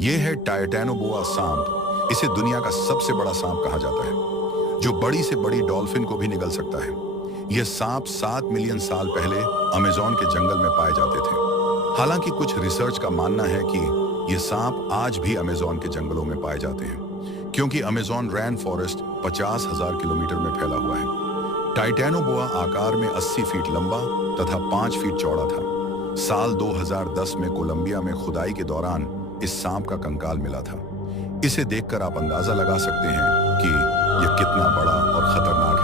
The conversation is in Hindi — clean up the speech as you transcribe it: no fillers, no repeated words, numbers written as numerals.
ये है टाइटैनोबोआ सांप। इसे दुनिया का सबसे बड़ा सांप कहा जाता है, जो बड़ी से बड़ी डॉल्फिन को भी निगल सकता है। यह सांप 7 मिलियन साल पहले अमेज़न के जंगल में पाए जाते थे। हालांकि कुछ रिसर्च का मानना है कि ये सांप आज भी अमेज़न के जंगलों में पाए जाते हैं, क्योंकि अमेज़न रेन फॉरेस्ट 50,000 किलोमीटर में फैला हुआ है। टाइटैनोबोआ आकार में 80 फीट लंबा तथा 5 फीट चौड़ा था। साल 2010 में कोलंबिया में खुदाई के दौरान इस सांप का कंकाल मिला था। इसे देखकर आप अंदाजा लगा सकते हैं कि यह कितना बड़ा और खतरनाक